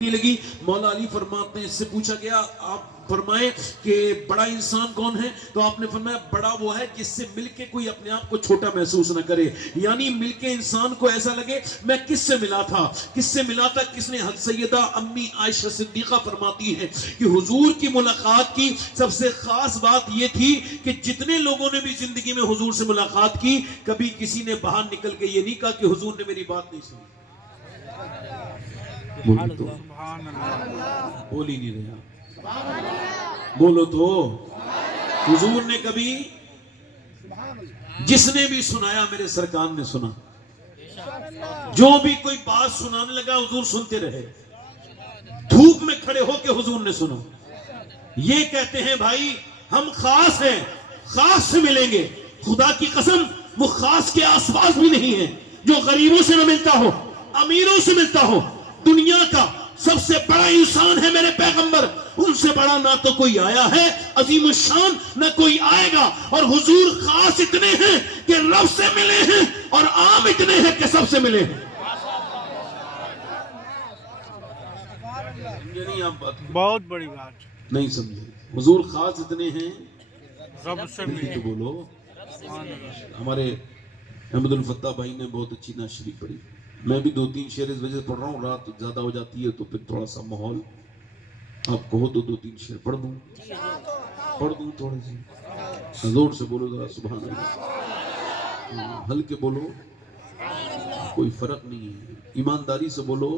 لگی. مولا علی فرماتے ہیں اس سے پوچھا گیا آپ فرمائیں کہ بڑا انسان کون ہے؟ تو آپ نے فرمایا بڑا وہ ہے جس سے مل کے کوئی اپنے آپ کو چھوٹا محسوس نہ کرے. یعنی مل کے انسان کو ایسا لگے میں کس سے ملا تھا. کس نے؟ سیدہ امی عائشہ صدیقہ فرماتی ہے کہ حضور کی ملاقات کی سب سے خاص بات یہ تھی کہ جتنے لوگوں نے بھی زندگی میں حضور سے ملاقات کی کبھی کسی نے باہر نکل کے یہ نہیں کہا کہ حضور نے میری بات نہیں سنی. بولو تو بول ہی نہیں رہا. بولو تو حضور نے کبھی جس نے بھی سنایا میرے سرکار نے سنا. جو بھی کوئی بات سنانے لگا حضور سنتے رہے. دھوپ میں کھڑے ہو کے حضور نے سنا. یہ کہتے ہیں بھائی ہم خاص ہیں, خاص سے ملیں گے. خدا کی قسم وہ خاص کے آس پاس بھی نہیں ہے جو غریبوں سے نہ ملتا ہو, امیروں سے ملتا ہو. دنیا کا سب سے بڑا انسان ہے میرے پیغمبر, ان سے بڑا نہ تو کوئی آیا ہے عظیم الشان نہ کوئی آئے گا. اور حضور خاص اتنے ہیں کہ رب سے ملے ہیں اور عام اتنے ہیں کہ سب سے ملے ہیں. بہت بڑی بات نہیں سمجھے. حضور خاص اتنے ہیں رب سے ملے. تو بولو. ہمارے احمد الفتح بھائی نے بہت اچھی نعت شریف پڑھی. میں بھی 2-3 شعر اس وجہ سے پڑھ رہا ہوں, رات زیادہ ہو جاتی ہے تو پھر تھوڑا سا ماحول آپ کہو تو 2-3 شعر پڑھ دوں تھوڑے سے زور سے بولو ذرا سبحان اللہ. ہلکے بولو, کوئی فرق نہیں ہے. ایمانداری سے بولو.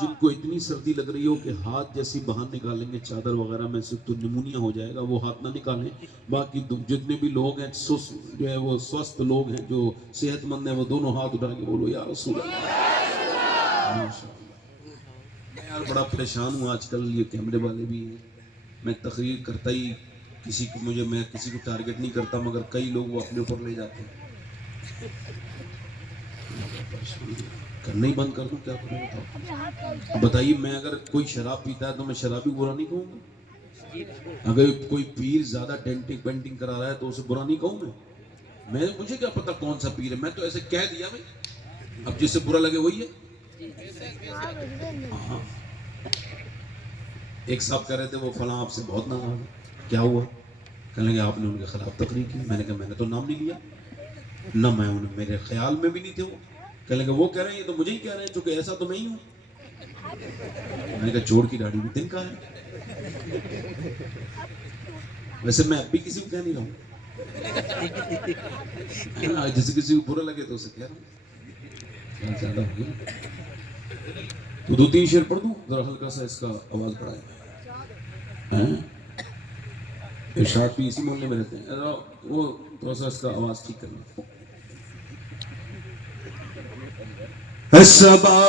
جن کو اتنی سردی لگ رہی ہو کہ ہاتھ جیسی باہر نکالیں گے چادر وغیرہ میں سے تو نمونیا ہو جائے گا, وہ ہاتھ نہ نکالیں. باقی جتنے بھی لوگ ہیں جو ہے وہ سوست لوگ ہیں جو صحت مند ہیں وہ دونوں ہاتھ اٹھا کے بولو یا رسول اللہ. میں یار بڑا پریشان ہوں آج کل, یہ کیمرے والے بھی ہیں. میں تقریر کرتا ہی میں کسی کو ٹارگٹ نہیں کرتا مگر کئی لوگ وہ اپنے اوپر لے جاتے ہیں. کرنا ہی بند کر دوں کیا کروں بتاؤ. بتائیے میں اگر کوئی شراب پیتا ہے تو میں شرابی برا نہیں کہوں گا. اگر کوئی پیر زیادہ ڈینٹنگ پینٹنگ کرا رہا ہے تو اسے برا نہیں کہوں میں. مجھے کیا پتا کون سا پیر ہے, میں تو ایسے کہہ دیا میں. اب جس سے برا لگے وہی ہے. ایک صاحب کہہ رہے تھے وہ فلاں آپ سے بہت ناراض ہے. کیا ہوا؟ کہنے لگے آپ نے ان کے خلاف تقریر کی. میں نے کہا میں نے تو نام نہیں لیا, نہ میں انہیں میرے خیال میں بھی نہیں تھے. وہ کہنے لگے وہ کہہ رہے ہیں یہ تو مجھے ہی کہہ رہے ہیں چونکہ ایسا تو میں ہی ہوں. میں نے کہا جوڑ کی داڑھی بھی دن کا ہے. ویسے میں اب بھی کسی کو کہہ نہیں رہا ہوں, جیسے کسی کو برا لگے تو اسے کہہ رہا ہوں. زیادہ ہو گیا تو 2-3 شعر پڑھ دوں ذرا ہلکا سا اس کا آواز بڑھائے. ارشاد بھی اسی محلے میں رہتے ہیں, وہ تھوڑا سا اس کا آواز ٹھیک کرنا. سبا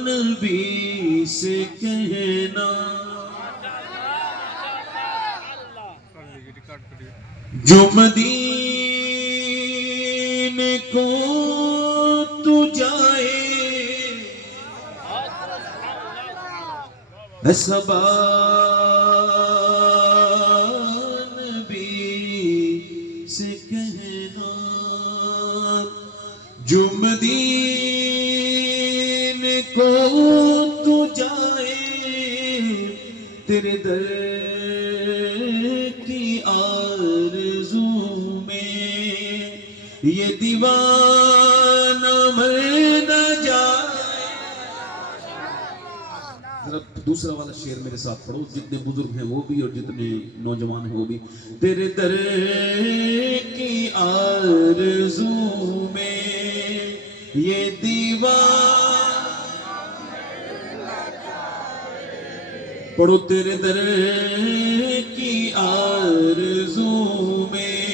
نبی سے کہنا جو مدینے کو تو جائے, سبا نبی سے کہنا جو مدینے کو تو جائے, تیرے در کی آرزو میں یہ دیوانہ مر نہ جائے. ذرا دوسرا والا شعر میرے ساتھ پڑھو, جتنے بزرگ ہیں وہ بھی اور جتنے نوجوان ہیں وہ بھی. تیرے در کی آرزو میں یہ دیوان پڑھو. تیرے در کی آرزو میں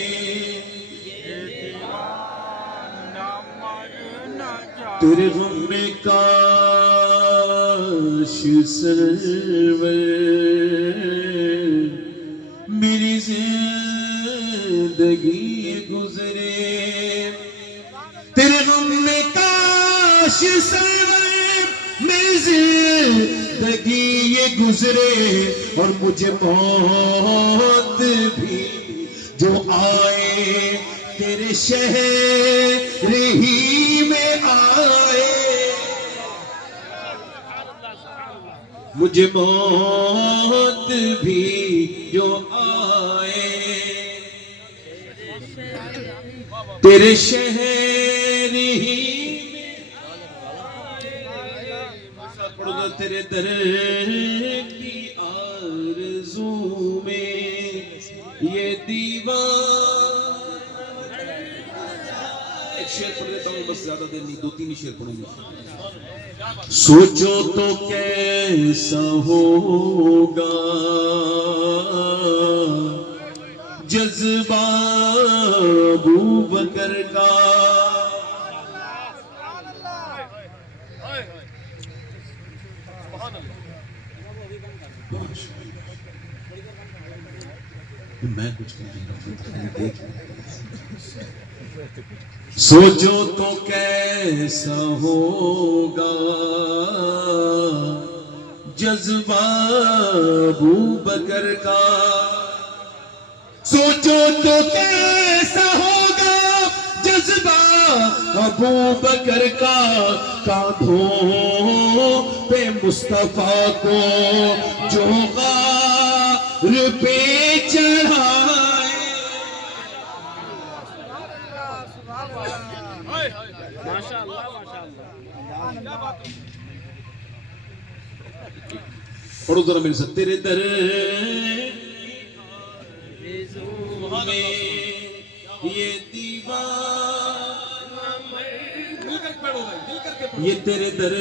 تیرے غم میں کاش سرور میری زندگی گزرے. تیرے غم میں کاش سرور میری زندگی یہ گزرے اور مجھے موت بھی جو آئے تیرے شہر ہی میں آئے مجھے موت بھی جو آئے تیرے شہر ہی میں تیرے در کی آرزو میں یہ دیوان ایک شعر پڑھ دیتا ہوں بس زیادہ دیر نہیں 2-3 ہی شعر پڑھوں گا سوچو تو کیسا ہوگا جذبہ ابو بکر کا میں کچھ کہہ نہیں رہا دیکھ سوچو تو کیسا ہوگا جذبہ ابو بکر کا سوچو تو کیسا ہوگا جذبہ ابو بکر کا کاندھوں پہ مصطفیٰ کو جو غار پہ چڑھائے پڑھو ذرا میرے ساتھ تیرے در میں یہ دیوان یہ تیرے در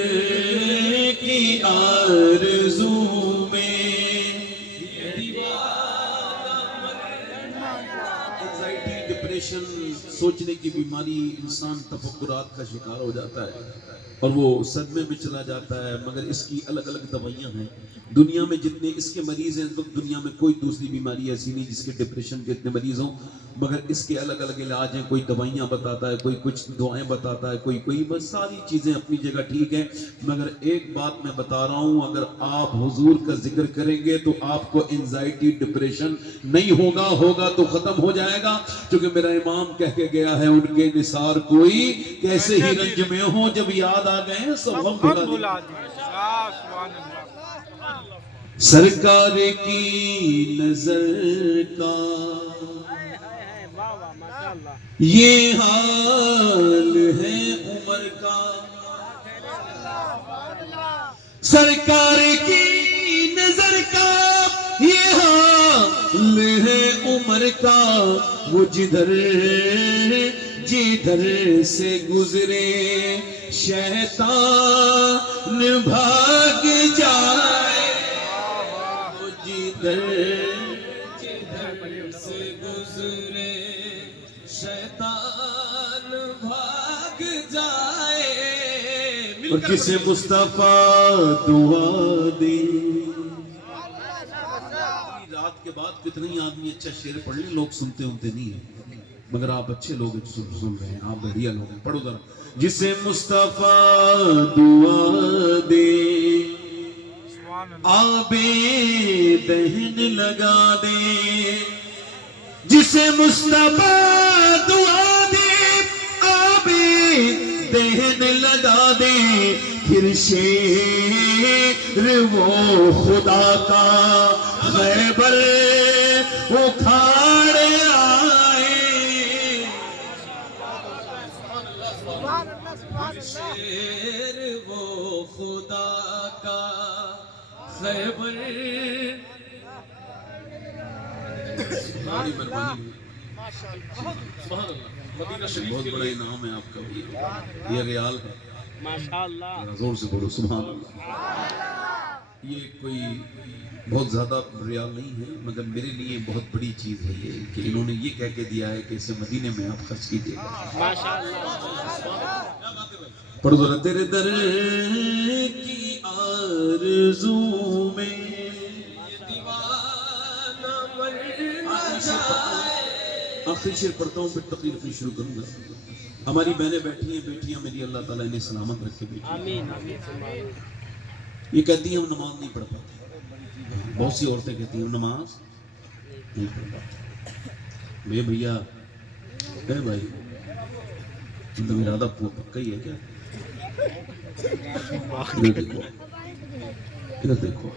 کی آرزو میں انزائٹی ڈپریشن سوچنے کی بیماری انسان تفکرات کا شکار ہو جاتا ہے اور وہ صدمے میں چلا جاتا ہے مگر اس کی الگ الگ دوائیاں ہیں دنیا میں جتنے اس کے مریض ہیں تو دنیا میں کوئی دوسری بیماری ایسی نہیں جس کے ڈپریشن کے اتنے مریض ہوں مگر اس کے الگ الگ علاج ہیں کوئی دوائیاں بتاتا ہے کوئی کچھ دعائیں بتاتا ہے کوئی بس ساری چیزیں اپنی جگہ ٹھیک ہیں مگر ایک بات میں بتا رہا ہوں اگر آپ حضور کا ذکر کریں گے تو آپ کو انزائٹی ڈپریشن نہیں ہوگا تو ختم ہو جائے گا کیونکہ میرا امام کہہ کے گیا ہے ان کے نثار کوئی کیسے ہی رنج میں ہو جب یاد آ گئے ہیں سب غم بھلا دیں سرکار کی نظر کا یہ حال ہے عمر کا سرکار کی نظر کا یہ حال ہے عمر کا وہ جدھر سے گزرے شیطان بھاگ جائے وہ جدھر سے گزرے شیطان بھاگ جائے اور کسے مصطفیٰ دعا دے رات کے بعد کتنے آدمی اچھا شعر پڑھ لیں لوگ سنتے نہیں ہیں مگر آپ اچھے لوگ سن رہے ہیں آپ بڑھیا لوگ ہیں پڑھو ذرا جسے مصطفیٰ دعا دے آبے دہن لگا دے جسے مصطفیٰ دعا دے آبے دہن لگا دے پھر شیر وہ خدا کا خیبر اکھاڑ آئے شیر وہ خدا کا خیبر بہت بڑا انعام ہے آپ کا یہ ریال ہے ماشاءاللہ زور سے بولو سبحان اللہ یہ کوئی بہت زیادہ ریال نہیں ہے مگر میرے لیے بہت بڑی چیز ہے یہ کہ انہوں نے یہ کہہ کے دیا ہے کہ اسے مدینے میں آپ خرچ کیجئے گا پڑھو ذرا تیرے در کی آرزو میں آخری شعر پڑھتا ہوں پھر تقریر اپنی شروع کروں گا ہماری بہنیں بیٹھی ہیں بیٹیاں میری اللہ تعالیٰ انہیں سلامت رکھے بیٹی یہ کہتی ہیں ہم نماز نہیں پڑھ پاتے بہت سی عورتیں کہتی ہیں ہم نماز نہیں پڑھ پاتے میرے بھیا اے بھائی تو ارادہ پکا ہی ہے کیا ادھر دیکھو.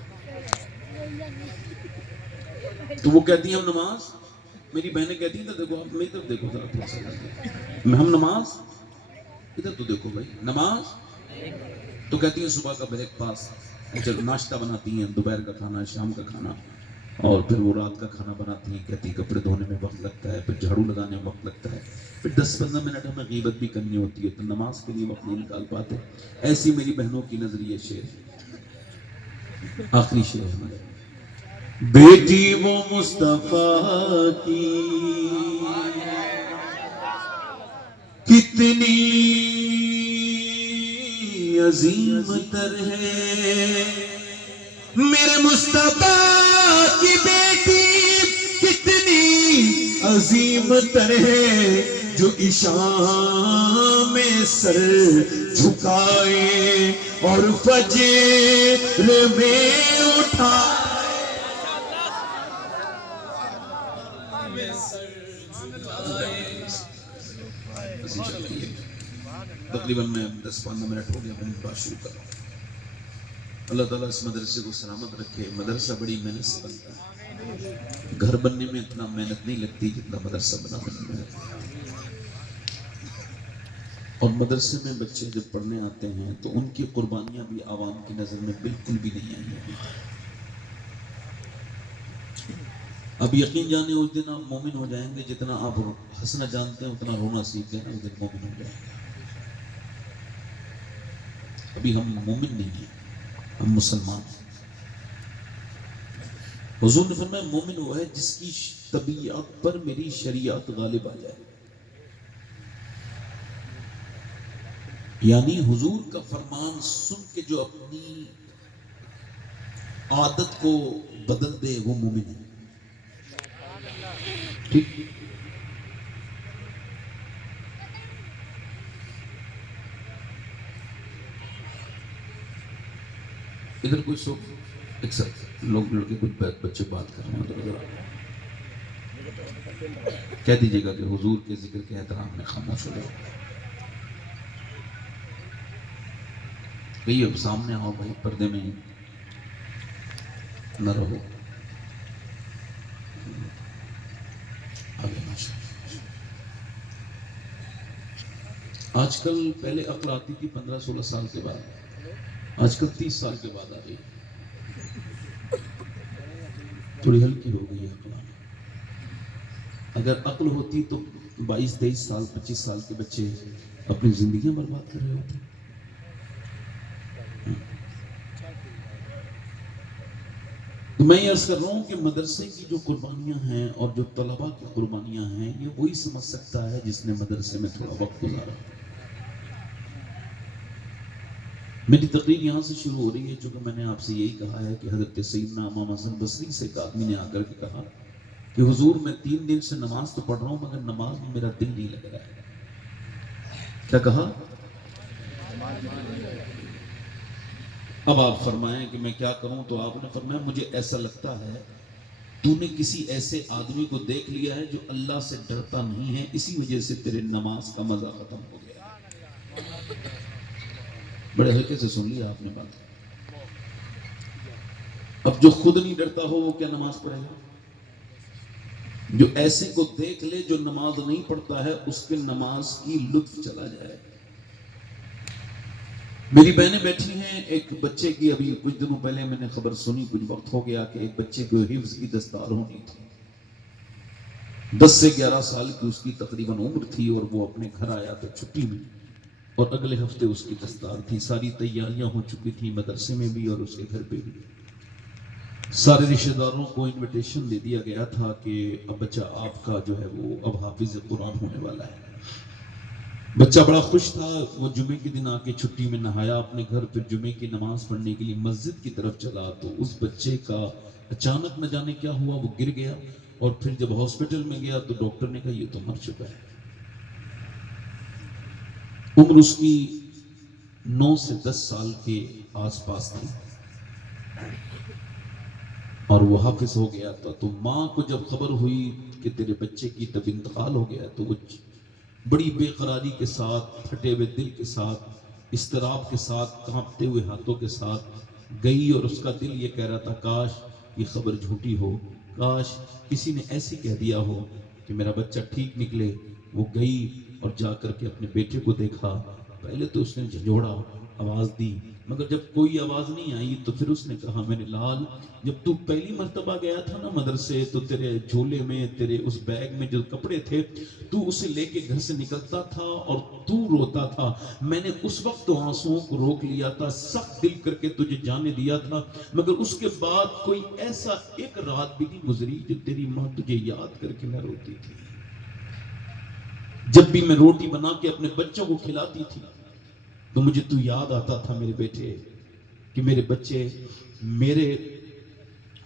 تو وہ کہتی ہیں ہم نماز، میری بہنیں کہتی ہیں ادھر دیکھو، آپ میری طرف دیکھو ذرا تھوڑا سا، ہم نماز، ادھر تو دیکھو بھائی نماز. تو کہتی ہیں صبح کا بریک فاسٹ، جب ناشتہ بناتی ہیں، دوپہر کا کھانا، شام کا کھانا، اور پھر وہ رات کا کھانا بناتی ہیں. کہتی ہیں کپڑے دھونے میں وقت لگتا ہے، پھر جھاڑو لگانے میں وقت لگتا ہے، پھر 10-15 منٹ ہمیں غیبت بھی کرنی ہوتی ہے، تو نماز کے لیے وقت نہیں نکال پاتے. ایسی میری بہنوں کی نظریہ شعر. آخری شعر ہے ہمارا. بیٹی وہ مصطفیٰ کی کتنی عظیم تر ہے، میرے مصطفیٰ کی بیٹی کتنی عظیم تر ہے، جو عشاء میں سر جھکائے اور فجر میں اٹھائے. تقریباً میں 10-15 منٹ ہو گیا، میں بات شروع کر رہا ہوں. اللہ تعالیٰ اس مدرسے کو سلامت رکھے. مدرسہ بڑی محنت سے بنتا ہے، گھر بننے میں اتنا محنت نہیں لگتی جتنا مدرسہ بنانے میں. اور مدرسے میں بچے جب پڑھنے آتے ہیں تو ان کی قربانیاں بھی عوام کی نظر میں بالکل بھی نہیں آئی ہیں. اب یقین جانے اس دن آپ مومن ہو جائیں گے، جتنا آپ ہنسنا جانتے ہیں اتنا رونا سیکھ گئے نا، اس دن مومن ہو جائیں گے. ابھی ہم مومن نہیں ہیں، ہم مسلمان ہیں. حضور نے فرمایا مومن وہ ہے جس کی طبیعت پر میری شریعت غالب آ جائے. یعنی حضور کا فرمان سن کے جو اپنی عادت کو بدل دے وہ مومن ہے. ٹھیک. ادھر کوئی سو ایک ساتھ لوگ لڑکے کچھ بچے بات کر رہے ہیں، ادھر کہہ دیجیے گا کہ حضور کے ذکر کے احترام میں خاموش ہو جاؤ. کہیے اب سامنے آؤ بھائی، پردے میں نہ رہو. آگے ماشاء. آج کل پہلے عقل آتی تھی 15-16 سال کے بعد، آج کل 30 سال کے بعد آ گئی. تھوڑی ہلکی ہو گئی ہے عقل آنا. اگر عقل ہوتی تو 22-23 سال 25 سال کے بچے اپنی زندگیاں برباد کر رہے ہوتے. تو میں یہ عرض کر رہا ہوں کہ مدرسے کی جو قربانیاں ہیں اور جو طلباء کی قربانیاں ہیں، یہ وہی سمجھ سکتا ہے جس نے مدرسے میں تھوڑا وقت گزارا. میری تقریر یہاں سے شروع ہو رہی ہے چونکہ میں نے آپ سے یہی کہا ہے کہ حضرت سیدنا امام حسن بصری سے ایک آدمی نے آ کر کے کہا کہ حضور میں 3 دن سے نماز تو پڑھ رہا ہوں مگر نماز میں میرا دل نہیں لگ رہا ہے. کیا کہا؟ اب آپ فرمائیں کہ میں کیا کروں؟ تو آپ نے فرمایا مجھے ایسا لگتا ہے تو نے کسی ایسے آدمی کو دیکھ لیا ہے جو اللہ سے ڈرتا نہیں ہے، اسی وجہ سے تیرے نماز کا مزہ ختم ہو گیا. بڑے ہلکے سے سن لیا آپ نے بات. اب جو خود نہیں ڈرتا ہو وہ کیا نماز پڑھے گا؟ جو ایسے کو دیکھ لے جو نماز نہیں پڑھتا ہے اس کے نماز کی لطف چلا جائے. میری بہنیں بیٹھی ہیں، ایک بچے کی ابھی کچھ دنوں پہلے میں نے خبر سنی، کچھ وقت ہو گیا کہ ایک بچے کو حفظ کی دستار ہونی تھی. 10 سے 11 سال کی اس کی تقریباً عمر تھی اور وہ اپنے گھر آیا تو چھٹی میں، اور اگلے ہفتے اس کی دستار تھی. ساری تیاریاں ہو چکی تھی مدرسے میں بھی اور اس کے گھر پہ بھی. سارے رشتہ داروں کو انویٹیشن دے دیا گیا تھا کہ اب بچہ آپ کا جو ہے وہ اب حافظ قرآن ہونے والا ہے. بچہ بڑا خوش تھا. وہ جمعے کے دن آ کے چھٹی میں نہایا اپنے گھر، پھر جمعے کی نماز پڑھنے کے لیے مسجد کی طرف چلا تو اس بچے کا اچانک نہ جانے کیا ہوا، وہ گر گیا. اور پھر جب ہاسپٹل میں گیا تو ڈاکٹر نے کہا یہ تو مر چکا ہے. عمر اس کی 9 سے 10 سال کے آس پاس تھی اور وہ حافظ ہو گیا تھا. تو ماں کو جب خبر ہوئی کہ تیرے بچے کی طب انتقال ہو گیا تو وہ بڑی بے قراری کے ساتھ، پھٹے ہوئے دل کے ساتھ، اضطراب کے ساتھ، کانپتے ہوئے ہاتھوں کے ساتھ گئی اور اس کا دل یہ کہہ رہا تھا کاش یہ خبر جھوٹی ہو، کاش کسی نے ایسی کہہ دیا ہو کہ میرا بچہ ٹھیک نکلے۔ وہ گئی اور جا کر کے اپنے بیٹے کو دیکھا، پہلے تو اس نے جھنجھوڑا، آواز دی، مگر جب کوئی آواز نہیں آئی تو پھر اس نے کہا میرے لال جب تو پہلی مرتبہ گیا تھا نا مدرسے تو تیرے جھولے میں، تیرے اس بیگ میں جو کپڑے تھے تو اسے لے کے گھر سے نکلتا تھا اور تو روتا تھا، میں نے اس وقت تو آنسوؤں کو روک لیا تھا، سخت دل کر کے تجھے جانے دیا تھا، مگر اس کے بعد کوئی ایسا ایک رات بھی نہیں گزری جو تیری ماں تجھے یاد کر کے نہ روتی تھی۔ جب بھی میں روٹی بنا کے اپنے بچوں کو کھلاتی تھی تو مجھے تو یاد آتا تھا میرے بیٹے کہ میرے بچے میرے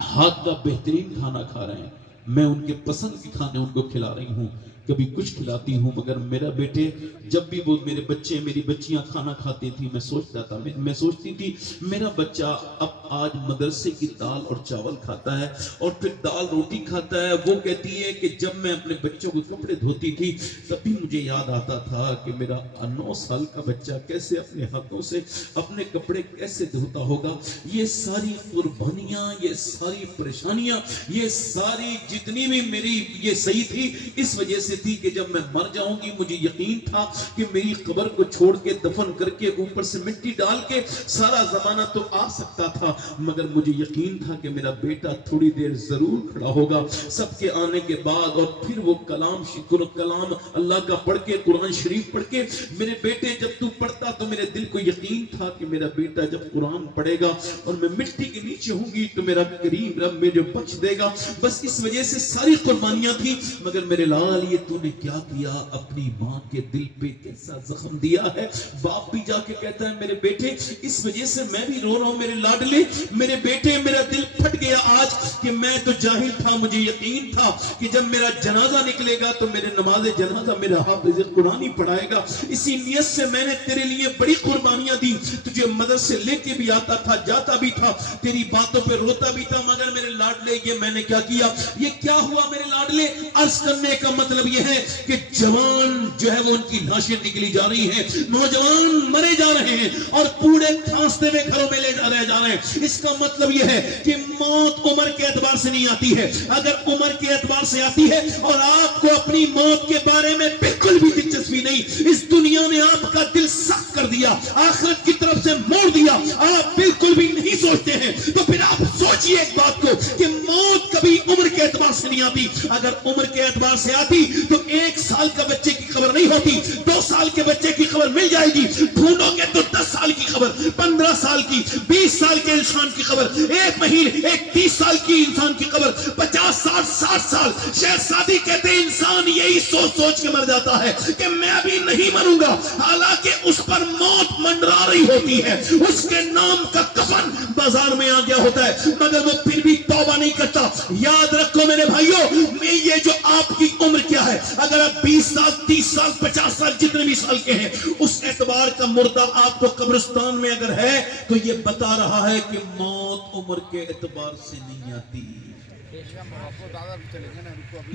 ہاتھ کا بہترین کھانا کھا رہے ہیں، میں ان کے پسند کے کھانے ان کو کھلا رہی ہوں، کبھی کچھ کھلاتی ہوں، مگر میرا بیٹے جب بھی وہ میرے بچے میری بچیاں کھانا کھاتی تھی میں سوچتا تھا، میں سوچتی تھی میرا بچہ اب آج مدرسے کی دال اور چاول کھاتا ہے اور پھر دال روٹی کھاتا ہے۔ وہ کہتی ہے کہ جب میں اپنے بچوں کو کپڑے دھوتی تھی تب بھی مجھے یاد آتا تھا کہ میرا 9 سال کا بچہ کیسے اپنے ہاتھوں سے اپنے کپڑے کیسے دھوتا ہوگا۔ یہ ساری قربانیاں، یہ ساری پریشانیاں، یہ ساری جتنی بھی میری یہ صحیح تھی اس وجہ سے تھی کہ جب میں مر جاؤں گی مجھے یقین تھا کہ میری قبر کو چھوڑ کے دفن کر کے اوپر سے مٹی ڈال کے سارا زمانہ تو آ سکتا تھا، مگر مجھے یقین تھا کہ میرا بیٹا تھوڑی دیر ضرور کھڑا ہوگا سب کے آنے کے بعد، اور پھر وہ کلام اللہ کا پڑھ کے قرآن شریف پڑھ کے میرے بیٹے جب تو پڑھتا تو میرے دل کو یقین تھا کہ میرا بیٹا جب قرآن پڑھے گا اور میں مٹی کے نیچے ہوں گی تو میرا کریم رب مجھے بخش دے گا۔ بس اس وجہ سے ساری قربانیاں تھی، مگر میرے لال یہ تو نے کیا کیا، اپنی ماں کے دل پہ کیسا زخم دیا ہے۔ باپ بھی جا کے کہتا ہے میرے بیٹے اس وجہ سے میں بھی رو رہا ہوں میرے لاڈلے، میرے بیٹے میرا دل پھٹ گیا آج کہ میں تو جاہل تھا، مجھے یقین تھا کہ جب میرا جنازہ نکلے گا تو میرے نماز جنازہ میرا حافظ قرآن ہی پڑھائے گا، اسی نیت سے میں نے تیرے لیے بڑی قربانیاں دی، تجھے مدرسے لے کے بھی آتا تھا، جاتا بھی تھا، تیری باتوں پہ روتا بھی تھا، مگر میرے لاڈلے یہ میں نے کیا کیا، یہ کیا ہوا میرے لاڈلے؟ عرض کرنے کا مطلب یہ ہے کہ جوان جو ہے وہ ان کی لاشیں نکلی جا رہی ہیں، نوجوان مرے جا رہے ہیں اور پورے تھانستے میں گھروں میں لے جا رہے ہیں۔ اس کا مطلب یہ ہے کہ موت عمر کے اعتبار سے نہیں آتی ہے، اگر عمر کے اعتبار سے آتی ہے اور آپ کو اپنی موت کے بارے میں بالکل بھی دلچسپی نہیں، اس دنیا نے آپ کا دل سخت کر دیا، آخرت کی طرف سے موڑ دیا، آپ بالکل بھی نہیں سوچتے ہیں، تو پھر آپ سوچئے ایک بات کو کہ موت کبھی عمر کے اعتبار سے نہیں آتی، اگر عمر کے اعتبار سے آتی تو 1 سال کا بچے کی خبر نہیں ہوتی، 2 سال کے بچے کی خبر مل جائے گی، ڈھونڈو گے تو 10 سال کی خبر، 15 سال کی، 20 سال کے انسان کی خبر، 1 مہینے، 30 سال کی انسان کی خبر، 50 60 سال۔ شیخ سعدی کہتے ہیں انسان یہی سوچ کے مر جاتا ہے کہ میں ابھی نہیں مروں گا، حالانکہ اس پر موت منڈرا رہی ہوتی ہے، اس کے نام کا کفن بازار میں آ گیا ہوتا ہے، مگر وہ پھر بھی توبہ نہیں کرتا۔ یاد رکھو میرے بھائیوں، یہ جو آپ کی عمر کیا ہے، اگر آپ 20 سال 30 سال 50 سال جتنے بھی سال کے ہیں، اس اعتبار کا مردہ آپ کو قبرستان میں اگر ہے تو یہ بتا رہا ہے کہ موت عمر کے اعتبار سے نہیں آتی۔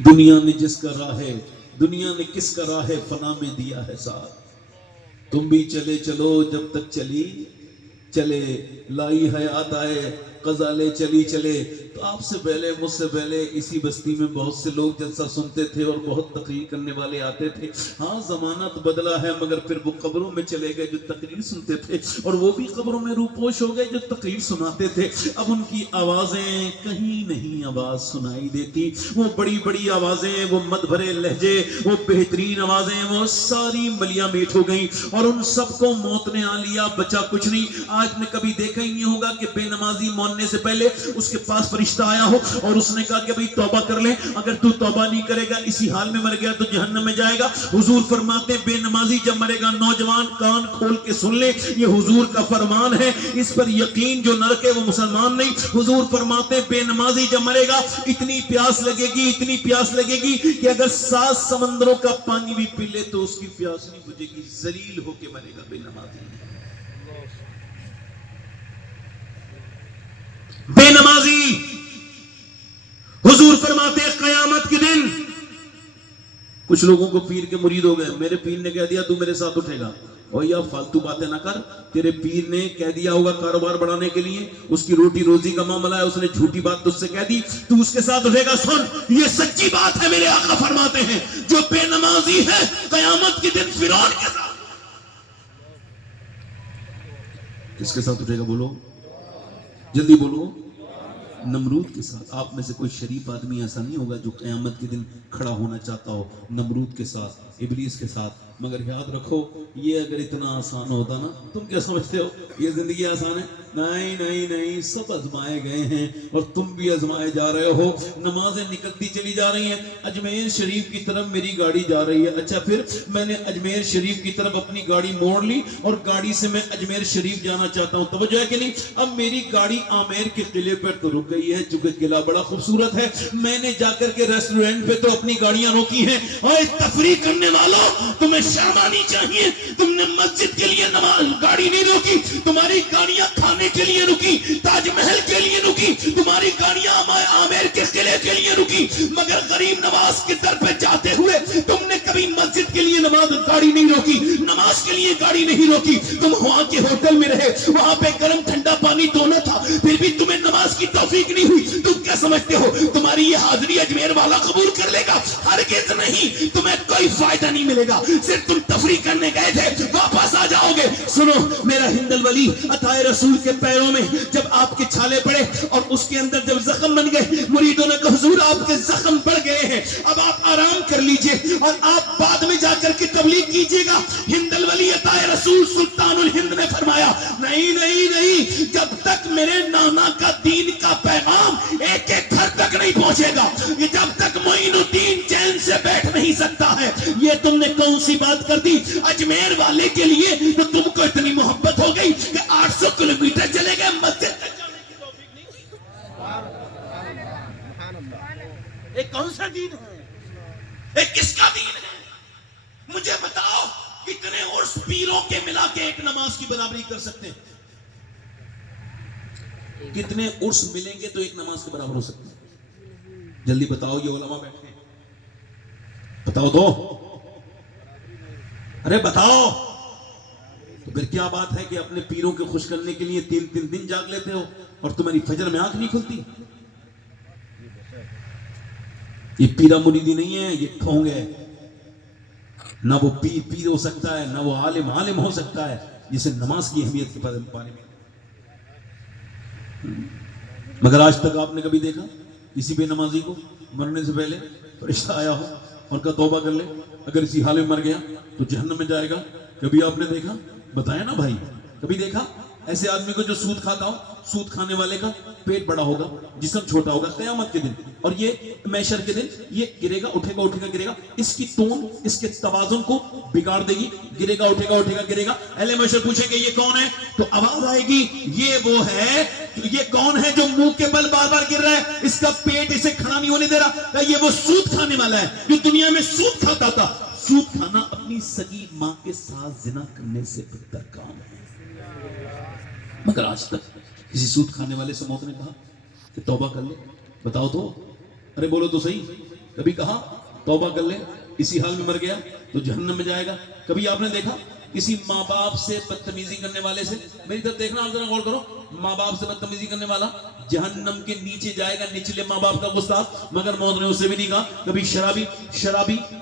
دنیا نے جس کا راہ ہے، دنیا نے کس کا راہ ہے فنا میں دیا ہے ساتھ، تم بھی چلے چلو جب تک چلی چلے، لائی حیات آئے قضا لے چلی چلے۔ تو آپ سے پہلے مجھ سے پہلے اسی بستی میں بہت سے لوگ جلسہ سنتے تھے اور بہت تقریر کرنے والے آتے تھے، ہاں زمانہ تو بدلا ہے، مگر پھر وہ قبروں میں چلے گئے جو تقریر سنتے تھے، اور وہ بھی قبروں میں روپوش ہو گئے جو تقریر سناتے تھے۔ اب ان کی آوازیں کہیں نہیں آواز سنائی دیتی، وہ بڑی بڑی آوازیں، وہ مد بھرے لہجے، وہ بہترین آوازیں، وہ ساری ملیاں میٹ ہو گئیں اور ان سب کو موت نے آ لیا، بچا کچھ نہیں۔ آج نے کبھی دیکھا ہی نہیں ہوگا کہ بے نمازی موننے سے پہلے اس کے پاس فرشتہ آیا ہو اور اس نے کہا کہ بھئی توبہ کر لیں، اگر تو توبہ نہیں کرے گا اسی حال میں مر گیا تو جہنم میں جائے گا۔ حضور فرماتے بے نمازی جب مرے گا، نوجوان کان کھول کے سن لے، یہ حضور کا فرمان ہے، اس پر یقین جو نہ رکھے وہ مسلمان نہیں۔ حضور فرماتے بے نمازی جب مرے گا اتنی پیاس لگے گی، اتنی پیاس لگے گی کہ اگر 7 سمندروں کا پانی بھی پی لے تو اس کی پیاس نہیں بجھے گی، ذلیل ہو کے مرے گا بے نمازی۔ بے نمازی حضور فرماتے قیامت کے دن کچھ لوگوں کو پیر کے مرید ہو گئے, میرے پیر نے کہہ دیا تو میرے ساتھ اٹھے گا. اور یا فالتو باتیں نہ کر, تیرے پیر نے کہہ دیا ہوگا کاروبار بڑھانے کے لیے, اس کی روٹی روزی کا معاملہ ہے, اس نے جھوٹی بات تجھ سے کہہ دی, تو اس کے ساتھ اٹھے گا. سن, یہ سچی بات ہے, میرے آقا فرماتے ہیں جو بے نمازی ہے قیامت کے دن فرعون کے ساتھ. کس کے ساتھ اٹھے گا بولو, جلدی بولو, نمرود کے ساتھ. آپ میں سے کوئی شریف آدمی ایسا نہیں ہوگا جو قیامت کے دن کھڑا ہونا چاہتا ہو نمرود کے ساتھ, ابلیس کے ساتھ. مگر یاد رکھو, یہ اگر اتنا آسان ہوتا نا, تم کیا سمجھتے ہو یہ زندگی آسان ہے؟ نہیں نہیں نہیں, سب آزمائے گئے ہیں اور تم بھی آزمائے جا رہے ہو. نمازیں نکلتی چلی جا رہی ہیں. اجمیر شریف کی طرف میری گاڑی جا رہی ہے, اچھا پھر میں نے اجمیر شریف کی طرف اپنی گاڑی موڑ لی اور گاڑی سے میں اجمیر شریف جانا چاہتا ہوں, توجہ ہے کہ نہیں؟ اب میری گاڑی آمیر کے قلعے پر تو رک گئی ہے, چونکہ قلعہ بڑا خوبصورت ہے. میں نے جا کر کے ریسٹورینٹ پہ تو اپنی گاڑیاں روکی ہیں. اور تفریح کرنے والوں, تمہیں شرم آنی چاہیے, تم نے مسجد کے لیے گاڑی نہیں روکی, تمہاری گاڑیاں کھانے کے لیے رکی, تاج محل کے لیے رکی, تمہاری گاڑیاں آمیر کے قلعے کے لیے رکی. مگر غریب نواز کے در پہ جاتے ہوئے تم نے کبھی مسجد کے لیے گاڑی نہیں روکی, نماز کے لیے گاڑی نہیں روکی. تم وہاں کے ہوٹل میں رہے, وہاں پہ گرم ٹھنڈا پانی دونوں تھا, پھر بھی تمہیں نماز کی توفیق نہیں ہوئی. تم کیا سمجھتے ہو تمہاری یہ حاضری اجمیر والا قبول کر لے گا؟ ہرگز نہیں, تمہیں کوئی فائدہ نہیں ملے گا. صرف تم تفریح کرنے گئے تھے, واپس آ جاؤ گے. سنو, میرا ہند الولی عطائے رسول کے پیروں میں جب آپ کے چھالے پڑے اور اس کے اندر جب زخم بن گئے, مریدوں نے کہا حضور آپ کے زخم بڑھ گئے ہیں, اب آپ آرام کر لیجئے اور آپ بعد میں جا کر کے تبلیغ کیجئے گا. ہند الولی عطائے رسول سلطان الہند نے فرمایا نہیں نہیں نہیں, جب تک میرے نانا کا دین کا پیغام ایک ایک گھر تک نہیں پہنچے گا, یہ جب تک معین الدین چین سے بیٹھ نہیں سکتا ہے. یہ تم نے کون سی بات کر دی اجمیر والے کے لیے؟ تو تم کو اتنی محبت ہو گئی کہ 800 کلومیٹر چلے گئے مسجد تک جانے کی توفیق نہیں ہوئی. ایک کون سا دین ہے؟ ایک کس کا دین ہے؟ مجھے بتاؤ, کتنے عرس پیروں کے ملا کے ایک نماز کی برابری کر سکتے ہیں؟ کتنے عرس ملیں گے تو ایک نماز کے برابر ہو سکتے ہیں؟ جلدی بتاؤ, یہ علماء بیٹھے ہیں, بتاؤ تو, ارے بتاؤ. تو پھر کیا بات ہے کہ اپنے پیروں کے خوش کرنے کے لیے 3 دن جاگ لیتے ہو اور تمہاری فجر میں آنکھ نہیں کھلتی؟ یہ پیرا مریدی نہیں ہے, یہ ٹھونگ ہے. نہ وہ پیر ہو سکتا ہے, نہ وہ عالم ہو سکتا ہے, جسے نماز کی اہمیت کے بارے میں. مگر آج تک آپ نے کبھی دیکھا کسی بے نمازی کو مرنے سے پہلے فرشتہ آیا ہو اور کہا توبہ کر لے, اگر اسی حال میں مر گیا تو جہنم میں جائے گا؟ کبھی آپ نے دیکھا؟ بتایا نا بھائی, کبھی دیکھا ایسے آدمی کو جو سود کھاتا ہو؟ سود کھانے والے کا پیٹ بڑا ہوگا, جسم چھوٹا ہوگا قیامت کے دن, اور یہ محشر کے دن یہ گرے گا اٹھے گا گرے گا. اس کی ٹون اس کے توازن کو بگاڑ دے گی, گرے گا اٹھے گا گرے گا. اہل محشر پوچھیں گے یہ کون ہے؟ تو آواز آئے گی یہ وہ ہے, یہ کون ہے جو منہ کے بل بار بار گر رہا ہے, اس کا پیٹ اسے کھڑا نہیں ہونے دے رہا؟ یہ وہ سود کھانے والا ہے جو دنیا میں سود کھاتا تھا. سود کھانا اپنی سگی ماں کے ساتھ زنا کرنے سے بہتر کام ہے. مگر آج تک کسی سود کھانے والے سے موت نے کہا کہ توبہ کر لے؟ بتاؤ تو, ارے بولو تو صحیح, کبھی کہا توبہ کر لے, اسی حال میں مر گیا تو جہنم میں جائے گا؟ کبھی آپ نے دیکھا کسی ماں باپ سے بدتمیزی کرنے والے سے؟ میری طرف دیکھنا, آپ ذرا غور کرو, ماں باپ سے بدتمیزی کرنے والا جہنم کے نیچے جائے گا, نچلے ماں باپ کا گستاخ. مگر موت نے اسے بھی نہیں کہا. کبھی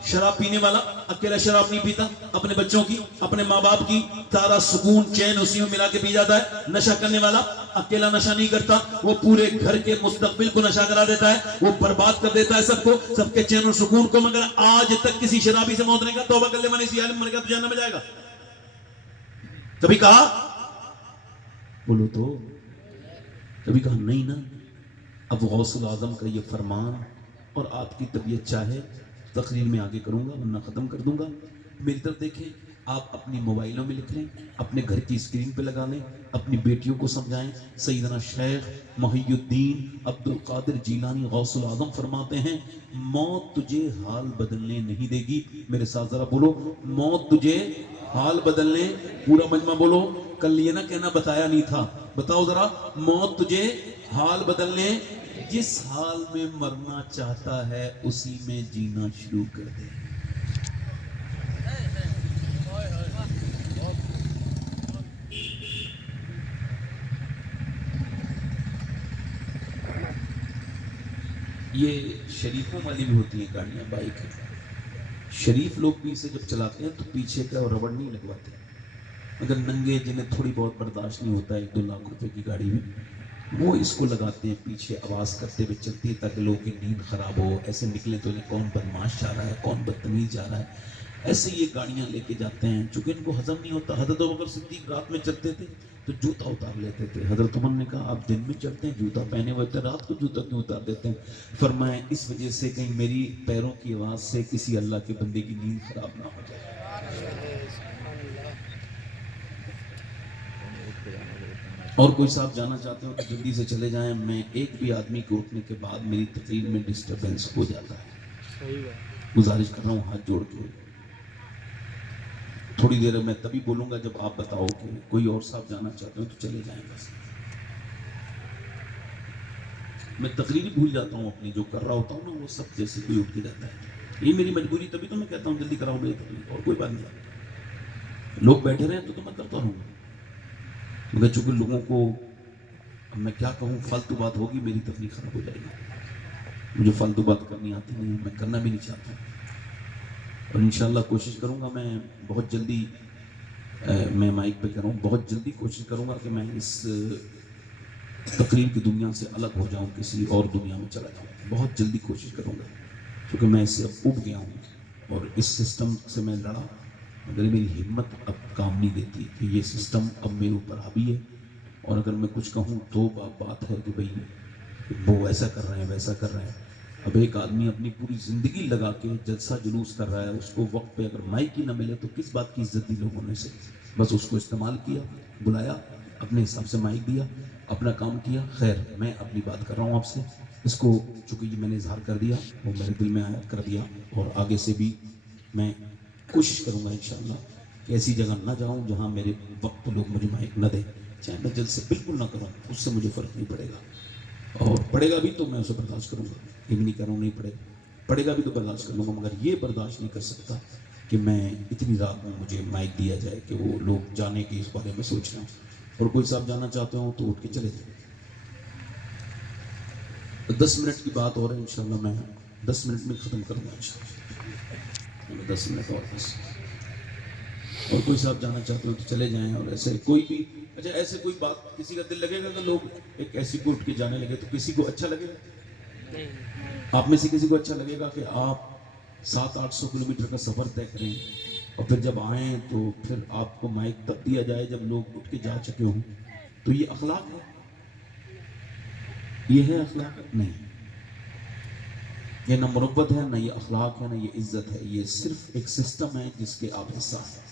شراب پینے والا اکیلا شراب نہیں پیتا, اپنے بچوں کی اپنے ماں باپ کی سارا سکون چین اسی میں ملا کے پی جاتا ہے. نشہ کرنے والا اکیلا نشہ نہیں کرتا, وہ پورے گھر کے مستقبل کو نشہ کرا دیتا ہے, وہ برباد کر دیتا ہے سب کو, سب کے چین اور سکون کو. مگر آج تک کسی شرابی سے موت نے کہا توبہ کر لے, میں نے اسی حال میں مر گیا تو جہنم میں جائے گا؟ کبھی کہا؟ بولو تو. کبھی کہا نہیں نا. اب غوث الاعظم کا یہ فرمان, اور آپ کی طبیعت چاہے تقریر میں آگے کروں گا ورنہ ختم کر دوں گا. میری طرف دیکھیں, آپ اپنی موبائلوں میں لکھ لیں, اپنے گھر کی اسکرین پہ لگا لیں, اپنی بیٹیوں کو سمجھائیں. سیدنا شیخ محی الدین عبد القادر جیلانی غوث الاعظم فرماتے ہیں موت تجھے حال بدلنے نہیں دے گی. میرے ساتھ ذرا بولو, موت تجھے حال بدلنے. پورا مجمع بولو, کل یہ نہ کہنا بتایا نہیں تھا. بتاؤ ذرا, موت تجھے حال بدلنے, جس حال میں مرنا چاہتا ہے اسی میں جینا شروع کر دے. یہ شریفوں والی بھی ہوتی ہیں گاڑیاں، بائک. شریف لوگ بھی اسے جب چلاتے ہیں تو پیچھے کا ربڑ نہیں لگواتے. اگر ننگے جنہیں تھوڑی بہت برداشت نہیں ہوتا 1-2 لاکھ روپے کی گاڑی میں، وہ اس کو لگاتے ہیں پیچھے، آواز کرتے ہوئے چلتی ہے تاکہ لوگوں کی نیند خراب ہو. ایسے نکلے تو انہیں کون بدماش جا رہا ہے، کون بدتمیز جا رہا ہے. ایسے یہ گاڑیاں لے کے جاتے ہیں. چونکہ ان کو ہضم نہیں ہوتا. حضرت ابوبکر صدیق رات میں چلتے تھے تو جوتا اتار لیتے تھے. حضرت عمر نے کہا آپ دن میں چلتے ہیں جوتا پہنے ہوئے تھے، رات کو جوتا کیوں اتار دیتے ہیں؟ فرمایا اس وجہ سے کہیں میری پیروں کی آواز سے کسی اللہ کے بندے کی نیند خراب نہ ہو جائے. اور کوئی صاحب جانا چاہتے ہو تو جلدی سے چلے جائیں. میں ایک بھی آدمی کے اٹھنے کے بعد میری تقریر میں ڈسٹربنس ہو جاتا ہے. گزارش کر رہا ہوں ہاتھ جوڑ کے، تھوڑی دیر میں تبھی بولوں گا جب آپ بتاؤ کہ کوئی اور صاحب جانا چاہتے ہو تو چلے جائیں. بس میں تقریر بھول جاتا ہوں اپنی، جو کر رہا ہوتا ہوں نا وہ سب جیسے کوئی اٹھ کے جاتا ہے. یہ میری مجبوری، تبھی تو میں کہتا ہوں جلدی کراؤ میری تقریر، اور کوئی بات نہیں. لوگ بیٹھے رہے تو میں کرتا رہوں گا، مگر چونکہ لوگوں کو اب میں کیا کہوں، فالتو بات ہوگی میری تقریر خراب ہو جائے گی. مجھے فالتو بات کرنی آتی نہیں، میں کرنا بھی نہیں چاہتا. اور انشاءاللہ کوشش کروں گا میں بہت جلدی، میں مائک پہ کروں، بہت جلدی کوشش کروں گا کہ میں اس تقریر کی دنیا سے الگ ہو جاؤں، کسی اور دنیا میں چلا جاؤں. بہت جلدی کوشش کروں گا، کیونکہ میں اس سے اب اُب گیا ہوں اور اس سسٹم سے میں لڑا، مگر میری ہمت اب کام نہیں دیتی کہ یہ سسٹم اب میرے اوپر حاوی ہے. اور اگر میں کچھ کہوں تو بات ہے کہ بھئی وہ ایسا کر رہے ہیں ویسا کر رہے ہیں. اب ایک آدمی اپنی پوری زندگی لگا کے جلسہ جلوس کر رہا ہے، اس کو وقت پہ اگر مائک ہی نہ ملے تو کس بات کی عزت دی لوگوں نے سے. بس اس کو استعمال کیا، بلایا، اپنے حساب سے مائک دیا، اپنا کام کیا. خیر میں اپنی بات کر رہا ہوں آپ سے، اس کو چونکہ یہ میں نے اظہار کر دیا، وہ میرے دل میں آیا کر دیا. اور آگے سے بھی میں کوشش کروں گا انشاءاللہ کہ ایسی جگہ نہ جاؤں جہاں میرے وقت لوگ مجھے مائک نہ دیں. چاہے میں جلد سے بالکل نہ کروں، اس سے مجھے فرق نہیں پڑے گا. اور پڑے گا بھی تو میں اسے برداشت کروں گا. یہ بھی نہیں کہہ رہا ہوں نہیں پڑے گا، پڑے گا بھی تو برداشت کر لوں گا. مگر یہ برداشت نہیں کر سکتا کہ میں اتنی رات میں مجھے مائک دیا جائے کہ وہ لوگ جانے کے اس بارے میں سوچ رہے ہوں. اور کوئی صاحب جانا چاہتے ہوں تو اٹھ کے چلے جائیں. 10 منٹ کی بات اور ہے، انشاءاللہ میں 10 منٹ میں ختم کروں گا انشاءاللہ. 10 منٹ اور بس. اور کوئی صاحب جانا چاہتے ہو تو چلے جائیں. اور ایسے کوئی بھی اچھا ایسے کوئی بات کسی کا دل لگے گا کہ لوگ ایک ایسی کو اٹھ کے جانے لگے تو کسی کو اچھا لگے گا؟ آپ میں سے کسی کو اچھا لگے گا کہ آپ 700-800 کلومیٹر کا سفر طے کریں اور پھر جب آئیں تو پھر آپ کو مائک تب دیا جائے جب لوگ اٹھ کے جا چکے ہوں؟ تو یہ اخلاق ہے؟ یہ ہے اخلاق؟ نہیں. یہ نہ مروت ہے، نہ یہ اخلاق ہے، نہ یہ عزت ہے. یہ صرف ایک سسٹم ہے جس کے آپ حصہ ہیں.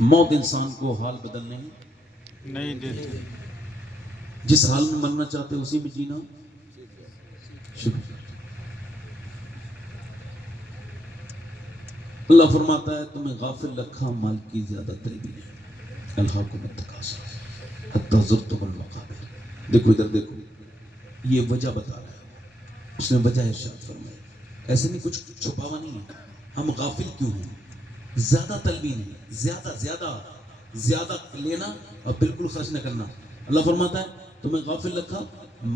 موت انسان کو حال بدلنے نہیں دیتے. جس حال میں مرنا چاہتے اسی میں جینا شکر. اللہ فرماتا ہے تمہیں غافل رکھا مال کی زیادہ طلبی نے، الہاکم التکاثر حتی زرتم المقابر. دیکھو ادھر دیکھو، یہ وجہ بتا رہا ہے. اس نے وجہ ارشاد فرمائی. ایسے نہیں کچھ چھپاوا نہیں ہے. ہم غافل کیوں ہیں؟ زیادہ طلبی نہیں، زیادہ لینا اور بالکل خرچ نہ کرنا. اللہ فرماتا ہے تمہیں غافل رکھا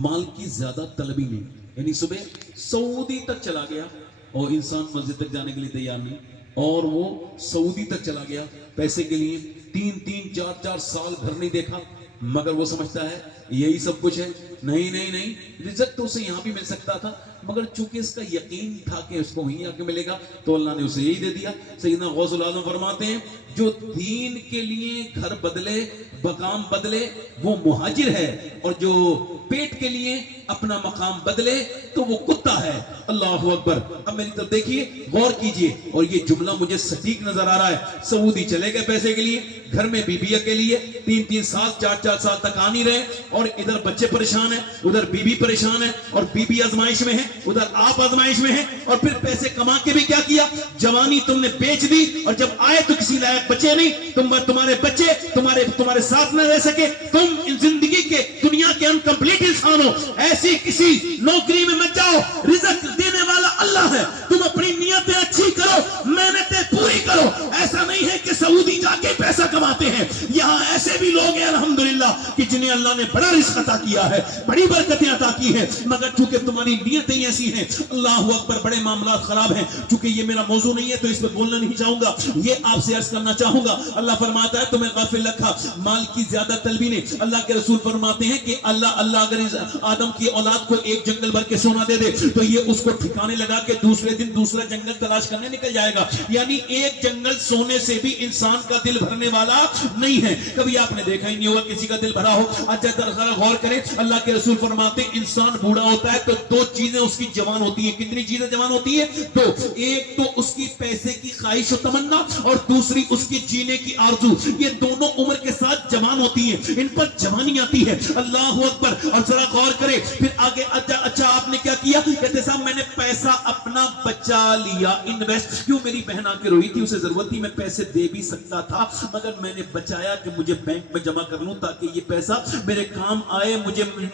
مال کی زیادہ طلبی نہیں. یعنی صبح سعودی تک چلا گیا اور انسان مسجد تک جانے کے لیے تیار نہیں، اور وہ سعودی تک چلا گیا پیسے کے لیے، 3-3 4-4 سال گھر نہیں دیکھا، مگر وہ سمجھتا ہے یہی سب کچھ ہے. نہیں، رزق تو اسے یہاں بھی مل سکتا تھا، مگر چونکہ اس کا یقین تھا کہ اس کو وہیں آ کے ملے گا تو اللہ نے اسے یہی دے دیا. سیدنا غوث العظم فرماتے ہیں جو دین کے لیے گھر بدلے، مقام بدلے وہ مہاجر ہے، اور جو پیٹ کے لیے اپنا مقام بدلے تو وہ کتا ہے. اللہ اکبر. اب میری طرف دیکھیے، غور کیجئے، اور یہ جملہ مجھے سٹیک نظر آ رہا ہے. سعودی چلے گئے پیسے کے لیے، گھر میں بیوی کے لیے 3-3 سال 4-4 سال تک آ نہیں رہے، اور ادھر بچے پریشان ہیں، ادھر بیوی پریشان ہے، اور بیوی آزمائش میں ہے، ادھر آپ آزمائش میں ہیں. اور پھر پیسے کما کے بھی کیا کیا؟ جوانی تم نے بیچ دی، اور جب آئے تو کسی لائق بچے نہیں، تمہارے بچے تمہارے ساتھ نہ رہ سکے. تم ان زندگی کے دنیا کے انکمپلیٹ انسان ہو. ایسی کسی نوکری میں مت جاؤ، رزق دینے والا اللہ ہے. تم اپنی نیتیں اچھی کرو, محنتیں پوری کرو. ایسا نہیں ہے کہ سعودی جا کے پیسہ کماتے ہیں. یہاں ایسے بھی لوگ ہیں الحمدللہ کہ جنہیں اللہ نے بڑا رزق عطا کیا ہے, بڑی برکتیں عطا کی ہیں, مگر چونکہ تمہاری نیتیں ایسی ہیں. اللہ اکبر, بڑے معاملات خراب ہیں. چونکہ یہ میرا موضوع نہیں ہے تو اس پہ بولنا نہیں چاہوں گا, یہ آپ سے عرض کرنا چاہوں گا. اللہ فرماتا ہے تمہیں غافل رکھا مال کی زیادہ طلبی نے. اللہ کے رسول فرماتے ہیں کہ اللہ اگر آدم کی اولاد کو ایک جنگل بھر کے سونا دے دے تو یہ اس کو ٹھکانے لگا کہ دوسرے دن دوسرا جنگل تلاش کرنے نکل جائے گا. یعنی ایک جنگل سونے سے بھی انسان کا دل بھرنے والا نہیں ہے. کبھی آپ نے دیکھا ہی نہیں ہوگا کسی کا دل بھرا ہو. اچھا ذرا غور کریں, اللہ کے رسول فرماتے ہیں انسان بوڑھا ہوتا ہے تو دو چیزیں اس کی جوان ہوتی ہیں. کتنی چیزیں جوان ہوتی ہیں؟ دو. ایک تو اس کی پیسے کی خواہش و تمنا, اور دوسری اس کی جینے کی آرزو. یہ دونوں عمر کے ساتھ جوان ہوتی ہیں, ان پر جوانی آتی ہے. اللہ اکبر. اور ذرا غور کریں پھر آگے. اچھا آپ نے کیا کیا؟ کہتے صاحب میں نے پیسہ اپنا بچا لیا, انویسٹ. کیوں؟ میری بہن آ کے روئی تھی, اسے ضرورت تھی, میں پیسے دے بھی سکتا تھا مگر میں نے بچایا کہ مجھے بینک میں جمع کر لوں تاکہ یہ پیسہ میرے کام آئے,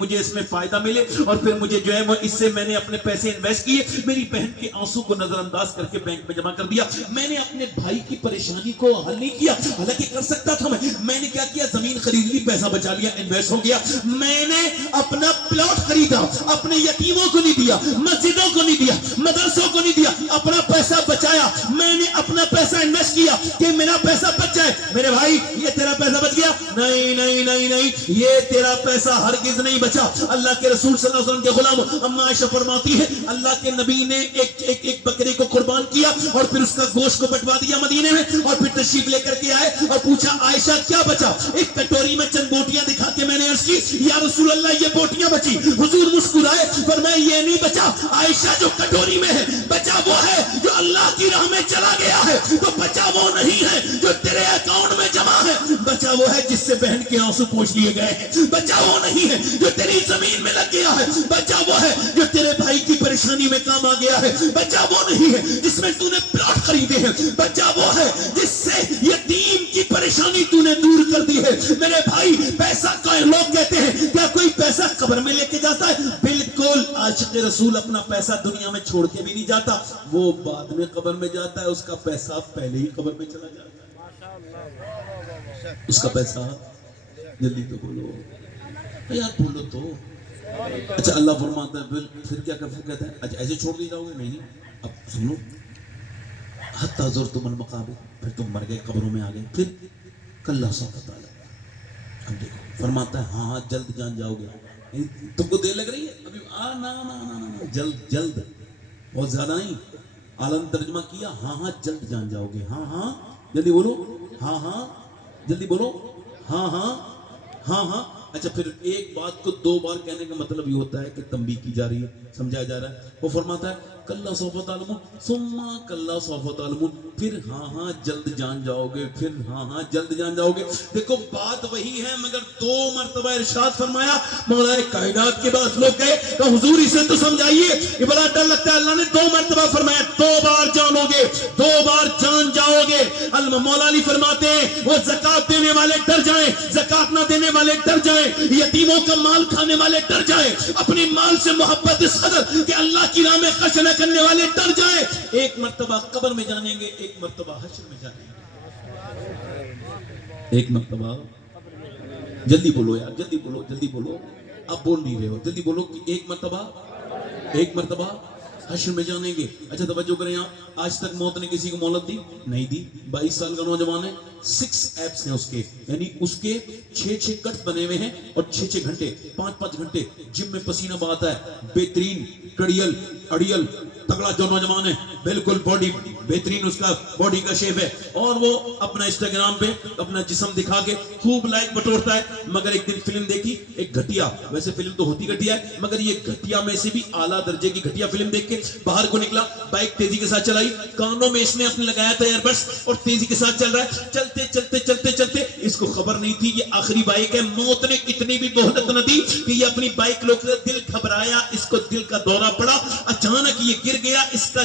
مجھے اس میں فائدہ ملے. اور پھر مجھے جو ہے وہ اس سے میں نے اپنے پیسے انویسٹ کیے. میری بہن کے آنسو کو نظر انداز کر کے بینک میں جمع کر دیا. میں نے اپنے بھائی کی پریشانی کو حل نہیں کیا, حالانکہ کر سکتا تھا. میں نے کیا کیا؟ زمین خرید لی, پیسہ بچا لیا, انویسٹ ہو گیا. میں نے اپنا پلاٹ خریدا, اپنے یتیموں کو نہیں دیا, مسجدوں کو نہیں دیا, مدرسوں کو نہیں دیا, اپنا پیسہ بچایا. میں نے اپنا پیسہ انویسٹ کیا کہ میرا پیسہ بچ جائے. میرے بھائی یہ تیرا پیسہ بچ گیا؟ نہیں نہیں نہیں نہیں, یہ تیرا پیسہ ہرگز نہیں بچا. اللہ کے رسول صلی اللہ علیہ وسلم کے غلام اما عائشہ فرماتی ہے اللہ کے نبی نے ایک بکری کو قربان کیا اور پھر اس کا گوشت کو بٹوا دیا مدینے میں, اور پھر تشریف لے کر کے آئے اور پوچھا عائشہ کیا بچا؟ ایک کٹوری میں چند بوٹیاں دکھا کے میں نے عرض کی یا رسول اللہ یہ بوٹیاں بچی. حضور مسکرائے, فرمایا یہ نہیں بچا عائشہ, جو کٹوری میں ہے بچا وہ ہے جو اللہ کی راہ میں چلا گیا ہے. تو بچا وہ نہیں ہے جو تیرے اکاؤنٹ میں جمع ہے, بچا وہ ہے جس سے بہن کے آنسو پوچھ لیے گئے ہیں. بچا وہ نہیں ہے جو تیری زمین میں لگ گیا ہے, بچا وہ ہے جو تیرے بھائی کی پریشانی میں کام آ گیا ہے. بچا وہ نہیں ہے جس میں تو نے پلاٹ خریدے ہیں, بچا وہ ہے جس سے یتیم کی پریشانی تو نے دور کر دی ہے. میرے بھائی پیسہ کا لوگ کہتے ہیں کیا کوئی پیسہ قبر میں لے کے جاتا ہے؟ بالکل. عاشق رسول اپنا پیسہ دنیا میں چھوڑ کے بھی نہیں جاتا, وہ بعد میں قبر میں جاتا ہے, اس کا پیسہ پہلے ہی قبر میں چلا جاتا ہے. اس کا پیسہ جلدی تو بولو یار, بولو تو. اچھا اللہ فرماتا ہے پھر کیا کہتا ہے؟ اچھا ایسے چھوڑ دی جاؤ گے؟ نہیں. اب سنو, حتی زرتم المقابر, پھر تم مر گئے, قبروں میں آ گئے, پھر کلا سوف تعلمون. اب دیکھو فرماتا ہے ہاں جلد جان جاؤ گے. تم کو دیر لگ رہی ہے ابھی؟ نا جلد جلد, بہت زیادہ نہیں. عالم ترجمہ کیا ہاں جلد جان جاؤ گے. ہاں جلدی بولو, ہاں جلدی بولو, ہاں. اچھا پھر ایک بات کو دو بار کہنے کا مطلب یہ ہوتا ہے کہ تنبیہ کی جا رہی ہے, سمجھایا جا رہا ہے. وہ فرماتا ہے کلا سوف تعلمون ثم کلا سوف تعلمون, پھر ہاں جلد جان جاؤ گے, پھر ہاں جلد جان جاؤ گے. دیکھو بات وہی ہے مگر دو مرتبہ ارشاد فرمایا. مولا کائنات کے بعد لوگ گئے تو حضور اسے تو سمجھائیے, یہ بڑا ڈر لگتا ہے. اللہ نے دو مرتبہ فرمایا, دو بار جانو گے, دو بار جان جاؤ گے. مولا علی فرماتے ہیں وہ زکات دینے والے ڈر جائیں, زکات نہ دینے والے ڈر جائیں, یتیموں کا مال کھانے والے ڈر جائیں, اپنی مال سے محبت اس قدر کہ اللہ کی راہ میں خرچ نہ کرنے والے ڈر جائیں. ایک مرتبہ قبر میں جانیں گے, ایک مرتبہ حشر میں جانیں گے. ایک مرتبہ, جلدی بولو یار, جلدی بولو, اب بول نہیں رہے ہو, جلدی بولو کہ ایک مرتبہ حشر میں جانیں گے. اچھا توجہ کریں, آپ آج تک موت نے کسی کو مہلت دی نہیں دی. 22 سال کا نوجوان ہے, 6 ایپس ہیں اس کے, یعنی اس کے 6 کٹ بنے ہوئے ہیں اور 6 گھنٹے 5 گھنٹے جم میں پسینہ بہاتا ہے. بہترین کڑیل اڑیل تگڑا جو نوجوان ہے, بالکل باڈی بہترین اس کا باڈی کا شیپ ہے, اور وہ اپنا انسٹاگرام پہ اپنا جسم دکھا کے خوب لائک بٹورتا ہے. مگر ایک دن فلم دیکھی, ایک گھٹیا, ویسے فلم تو ہوتی گھٹیا ہے مگر یہ گھٹیا میں سے بھی اعلیٰ درجے کی گھٹیا فلم دیکھ کے باہر کو نکلا. بائک تیزی کے ساتھ چلائی, کانوں میں اس نے اپنے لگایا تھا ایئر بڈس اور تیزی کے ساتھ چل رہا ہے. چلتے اس کو خبر نہیں تھی یہ آخری بائک ہے. موت نے اتنی بھی مہلت نہ دی کہ یہ اپنی بائک لوگ دل گھبرایا, اس کو دل کا دورہ پڑا, اچانک یہ گر گیا, اس کا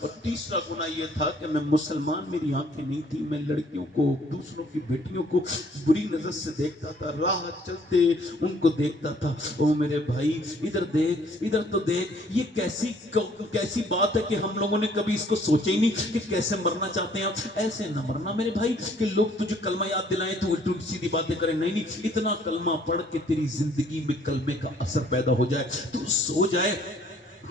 اور تیسرا گناہ یہ تھا کہ میں مسلمان، میری آنکھیں نہیں تھی، میں لڑکیوں کو، دوسروں کی بیٹیوں کو بری نظر سے دیکھتا تھا، راہ چلتے ان کو دیکھتا تھا. او میرے بھائی ادھر دیکھ، ادھر تو دیکھ. یہ کیسی بات ہے کہ ہم لوگوں نے کبھی اس کو سوچا ہی نہیں کہ کیسے مرنا چاہتے ہیں. ایسے نہ مرنا میرے بھائی کہ لوگ تجھے کلمہ یاد دلائیں تو الٹی سیدھی باتیں کریں. نہیں، اتنا کلمہ پڑھ کے تیری زندگی میں کلمے کا اثر پیدا ہو جائے، تو سو جائے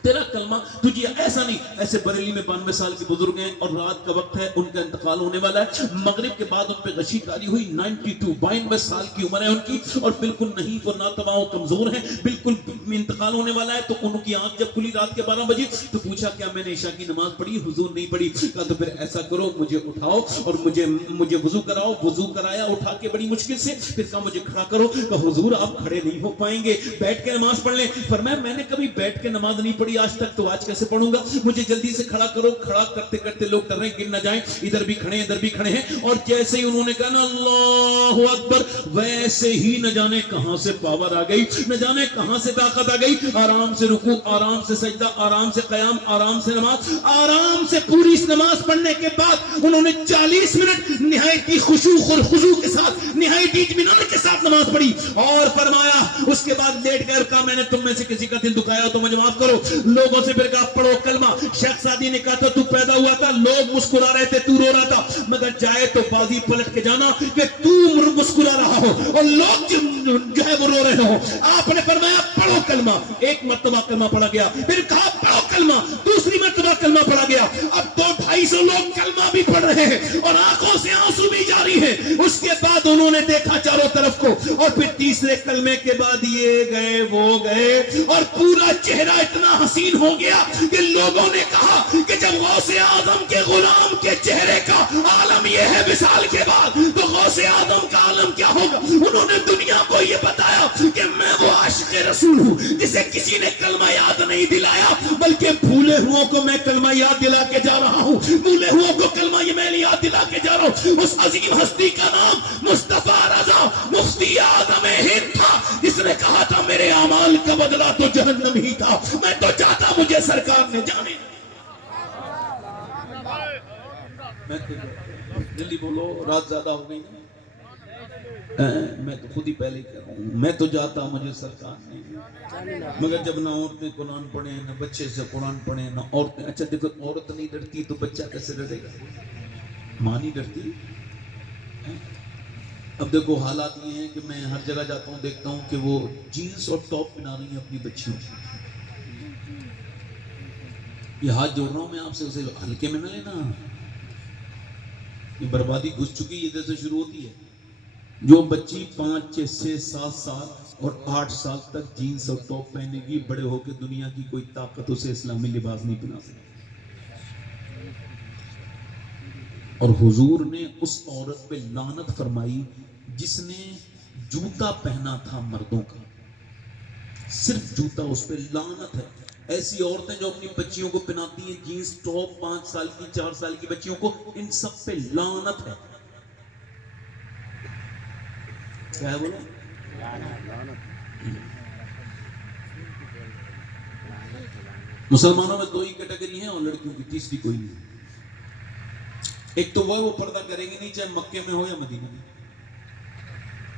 تیرا کلمہ تجھے. ایسا نہیں، ایسے بریلی میں 92 سال کے بزرگ ہیں اور رات کا وقت ہے، ان کا انتقال ہونے والا ہے. مغرب کے بعد ان پہ غشی کاری ہوئی. 92 سال کی عمر ہے ان کی اور بالکل نہیں، وہ ناتواں و کمزور ہیں، بالکل انتقال ہونے والا ہے. تو ان کی آنکھ جب کھلی رات کے 12 بجے تو پوچھا کیا میں نے عشاء کی نماز پڑھی؟ حضور نہیں پڑھی. کہا تو پھر ایسا کرو مجھے اٹھاؤ اور مجھے وضو کراؤ. وضو کرایا اٹھا کے بڑی مشکل سے. پھر کہا مجھے کھڑا کرو. کہا حضور آپ کھڑے نہیں ہو پائیں گے، بیٹھ کے نماز پڑھ لیں. فرمایا میں نے کبھی بیٹھ کے نماز نہیں پڑھی آج تک، تو آج کیسے پڑھوں گا؟ مجھے جلدی سے کھڑا کرو. کھڑا کرتے کرتے لوگ ڈر رہے ہیں گر نہ جائیں، ادھر بھی کھڑے ہیں ادھر بھی کھڑے ہیں. اور جیسے ہی انہوں نے کہا نا اللہ اکبر، ویسے ہی نہ جانے کہاں سے پاور آ گئی، نہ جانے کہاں سے طاقت آ گئی. آرام سے رکوع، آرام سے سجدہ، آرام سے قیام، آرام سے نماز. آرام سے پوری اس نماز پڑھنے کے بعد انہوں نے 40 منٹ نہایت ہی خشوع اور خضوع کے ساتھ، نہایت ہی اطمینان کے ساتھ نماز پڑھی. اور فرمایا اس کے بعد لیٹ کر کہا میں نے تم میں سے کسی کا دل دکھایا ہو تو مجھے معاف کرو. لوگوں سے پھر کہا پڑھو کلمہ. شیخ سعدی نے کہا تھا تو پیدا ہوا تھا، لوگ مسکرا رہے تھے، تو رو رہا تھا، مگر جائے تو بازی پلٹ کے جانا کہ تو مسکرا رہا ہو اور لوگ جو ہے وہ رو رہے ہو. آپ نے فرمایا پڑھو کلمہ. ایک مرتبہ کلمہ پڑھا گیا، پھر کہا پڑھو کلمہ. دوسری مرتبہ کلمہ پڑھا گیا. اب 200-250 لوگ کلمہ بھی پڑھ رہے ہیں اور آنکھوں سے آنسو بھی جاری ہیں. اس کے بعد انہوں نے دیکھا چاروں طرف کو اور پھر تیسرے کلمے کے بعد یہ گئے وہ گئے اور پورا چہرہ اتنا حسین ہو گیا کہ لوگوں نے کہا کہ جب غوث اعظم کے غلام کے چہرے کا عالم یہ ہے وصال کے بعد تو غوث اعظم کا عالم کیا ہوگا. انہوں نے دنیا کو یہ بتایا کہ میں وہ عاشق رسول ہوں جسے کسی نے کلمہ یاد نہیں دلایا، بلکہ بھولے ہوں کو میں کلمہ یاد دلا کے جا رہا ہوں. بھولے ہوں کو کلمہ یہ میں یاد دلا کے جا رہا ہوں. اس عظیم ہستی کا نام مصطفیٰ رضا مفتی اعظم ہند تھا، جس نے کہا تھا میرے اعمال کا بدلہ تو جہنم ہی تھا، میں تو چاہتا مجھے سرکار نے جانے. جلدی بولو، رات زیادہ ہو گئی. میں تو خود ہی پہلے ہی کہہ رہا ہوں، میں تو جاتا مجھے سرکار نہیں، مگر جب نہ عورتیں قرآن پڑھیں، نہ بچے سے قرآن پڑھیں، نہ عورتیں. اچھا دیکھو، عورت نہیں ڈرتی تو بچہ کیسے ڈرے گا؟ ماں نہیں ڈرتی. اب دیکھو حالات یہ ہیں کہ میں ہر جگہ جاتا ہوں دیکھتا ہوں کہ وہ جینس اور ٹاپ پہنا رہی ہیں اپنی بچیوں. یہ ہاتھ جوڑ رہا ہوں میں آپ سے، اسے ہلکے میں نہ لینا. یہ بربادی گھس چکی ہے، ادھر سے شروع ہوتی ہے. جو بچی 5, 6, 6, 7 سال اور 8 سال تک جینس اور ٹاپ پہنے گی، بڑے ہو کے دنیا کی کوئی طاقت اسے اسلامی لباس نہیں پہنا سکتی. اور حضور نے اس عورت پہ لعنت فرمائی جس نے جوتا پہنا تھا مردوں کا، صرف جوتا، اس پہ لعنت ہے. ایسی عورتیں جو اپنی بچیوں کو پہناتی ہیں جینس ٹاپ، 5 سال کی 4 سال کی بچیوں کو، ان سب پہ لعنت ہے. کیا ہے بولے؟ مسلمانوں میں 2 ہی کیٹیگری ہیں اور لڑکیوں کی تیسری کوئی نہیں. ایک تو وہ پردہ کریں گے نہیں، چاہے مکے میں ہو یا مدینہ میں.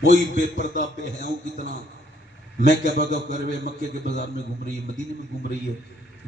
وہی بے پردہ بے حیاؤں کی طرح میں کیا بگا کروے مکے کے بازار میں گھوم رہی ہے، مدینے میں گھوم رہی ہے.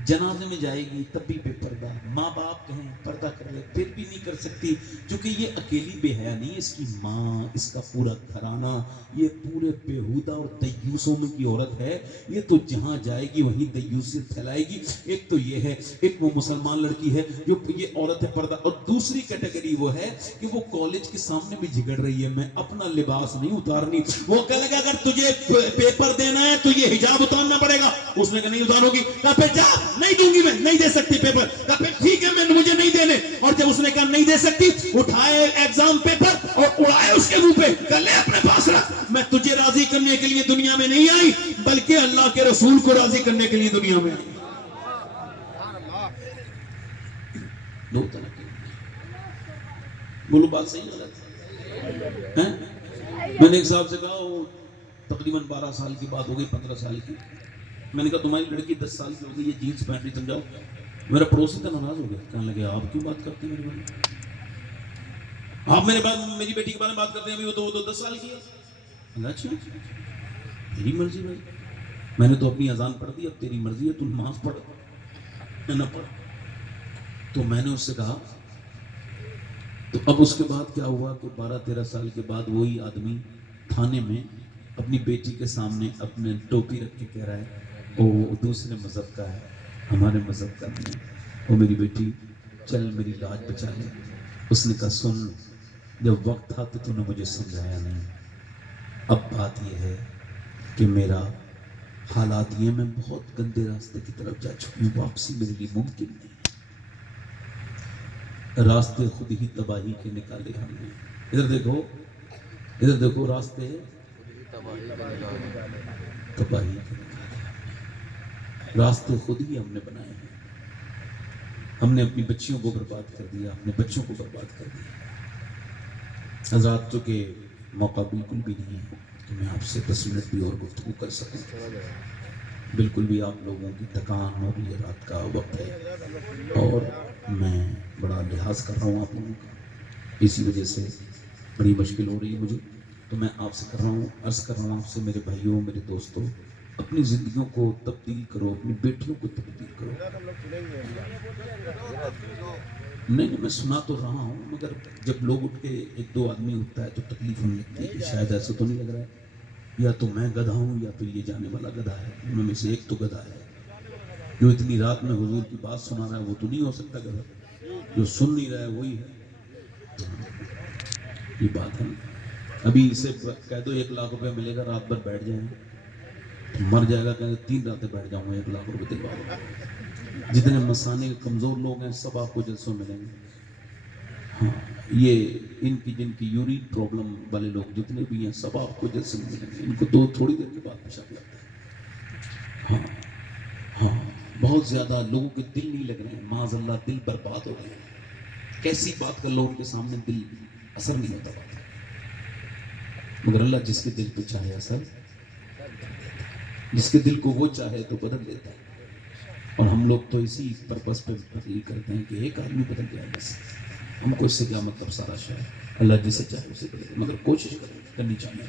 جنازے میں جائے گی تب بھی بے پردہ. ماں باپ کہیں پردہ کر لے پھر بھی نہیں کر سکتی، کیونکہ یہ اکیلی بے حیا نہیں، اس کی ماں، اس کا پورا گھرانہ، یہ پورے بےہودہ اور دیوسوں میں کی عورت ہے. یہ تو جہاں جائے گی وہیں دیوسیت پھیلائے گی. ایک تو یہ ہے، ایک وہ مسلمان لڑکی ہے جو یہ عورت ہے پردہ. اور دوسری کیٹیگری وہ ہے کہ وہ کالج کے سامنے بھی جھگڑ رہی ہے، میں اپنا لباس نہیں اتارنی. وہ کہنے لگا اگر تجھے پیپر دینا ہے تو یہ حجاب اتارنا پڑے گا. اس نے کہا نہیں اتارو گی. کہا پھر جا، نہیں دوں گی، میں نہیں دے سکتی پیپر. کہا پھر ٹھیک ہے، میں مجھے نہیں دینے. اور جب اس نے کہا نہیں دے سکتی، اٹھائے ایگزام پیپر اور اڑائے اس کے منہ پہ. کہا لے اپنے پاس رکھ، میں تجھے راضی کرنے کے لیے دنیا میں نہیں آئی بلکہ اللہ کے رسول کو راضی کرنے کے لیے دنیا میں آئی. دو طرح کی بولو، بات صحیح غلط ہے؟ میں نے ایک صاحب سے کہا، وہ تقریباً 12 سال کی بات ہو گئی، 15 سال کی. میں نے کہا تمہاری لڑکی 10 سال کی ہو گئی، یہ جینس پہن رہی، سمجھاؤ. میرا پڑوسی تو ناراض ہو گیا, کہنے لگے آپ کیوں بات کرتے ہیں میرے بارے میں, آپ میری بیٹی کے بارے میں بات کرتے ہیں, ابھی وہ تو 10 سال کی ہے. اچھا میری مرضی بھائی, میں نے تو اپنی اذان پڑھ دی, اب تیری مرضی ہے, تو نماز پڑھ نہ پڑھ. تو میں نے اس سے کہا, تو اب اس کے بعد کیا ہوا کہ 12-13 سال کے بعد وہی آدمی تھانے میں اپنی بیٹی کے سامنے اپنے ٹوپی رکھ کے کہہ رہا ہے وہ دوسرے مذہب کا ہے, ہمارے مذہب کا نہیں ہے. وہ میری بیٹی چل میری لاج بچا لے. اس نے کہا سن, جب وقت تھا تو نے مجھے سمجھایا نہیں, اب بات یہ ہے کہ میرا حالات یہ, میں بہت گندے راستے کی طرف جا چکی ہوں, واپسی میرے لیے ممکن نہیں, راستے خود ہی تباہی کے نکالے ہم نے. ادھر دیکھو, ادھر دیکھو, راستے تباہی کے نکالے ہم نے, راستے خود ہی ہم نے بنائے ہیں. ہم نے اپنی بچیوں کو برباد کر دیا, اپنے بچوں کو برباد کر دیا. حضرات چونکہ موقع بالکل بھی نہیں ہے کہ میں آپ سے 10 منٹ بھی اور گفتگو کر سکوں, بالکل بھی آپ لوگوں کی تھکان اور یہ رات کا وقت ہے, اور میں بڑا لحاظ کر رہا ہوں آپ لوگوں کا, اسی وجہ سے بڑی مشکل ہو رہی ہے مجھے. تو میں آپ سے کر رہا ہوں, عرض کر رہا ہوں آپ سے, میرے بھائیوں, میرے دوستوں, اپنی زندگیوں کو تبدیل کرو, اپنی بیٹیوں کو تبدیل کرو. نہیں, میں سنا تو رہا ہوں, مگر جب لوگ اٹھ کے 1-2 آدمی اٹھتا ہے تو تکلیف ہونے لگتی ہے کہ شاید ایسا تو نہیں لگ رہا ہے یا تو میں گدھا ہوں یا پھر یہ جانے والا گدھا ہے. ان میں سے ایک تو گدھا ہے, جو اتنی رات میں حضور کی بات سنا رہا ہے وہ تو نہیں ہو سکتا گدھا, جو سن نہیں رہا ہے وہی ہے. یہ بات ہے. ابھی اسے کہہ دو 1 لاکھ روپے ملے گا, رات بھر بیٹھ جائیں, مر جائے گا, کہ 3 راتیں بیٹھ جاؤں گا, 1 لاکھ روپے دلواؤں. جتنے مسانے کے کمزور لوگ ہیں سب آپ کو جلسوں ملیں گے. ہاں, یہ ان کی جن کی یورین پرابلم والے لوگ جتنے بھی ہیں سب آپ کو جلسے میں ملیں گے. ان کو تھوڑی دیر کے بعد پیشاب لگتا ہے. ہاں ہاں, بہت زیادہ لوگوں کے دل نہیں لگ رہے ہیں, معاذ اللہ دل برباد ہو گئے ہیں. کیسی بات کر لو ان کے سامنے دل اثر نہیں ہوتا بات, مگر اللہ جس کے دل پہ چاہے اثر, جس کے دل کو وہ چاہے تو بدل دیتا ہے. اور ہم لوگ تو اسی پرپس پہ بدلی کرتے ہیں کہ ایک آدمی بدل جائے بس, ہم کو اس سے کیا مطلب, سارا شہر اللہ جسے چاہے اسے بدلے, مگر کوشش کرنی چاہیے.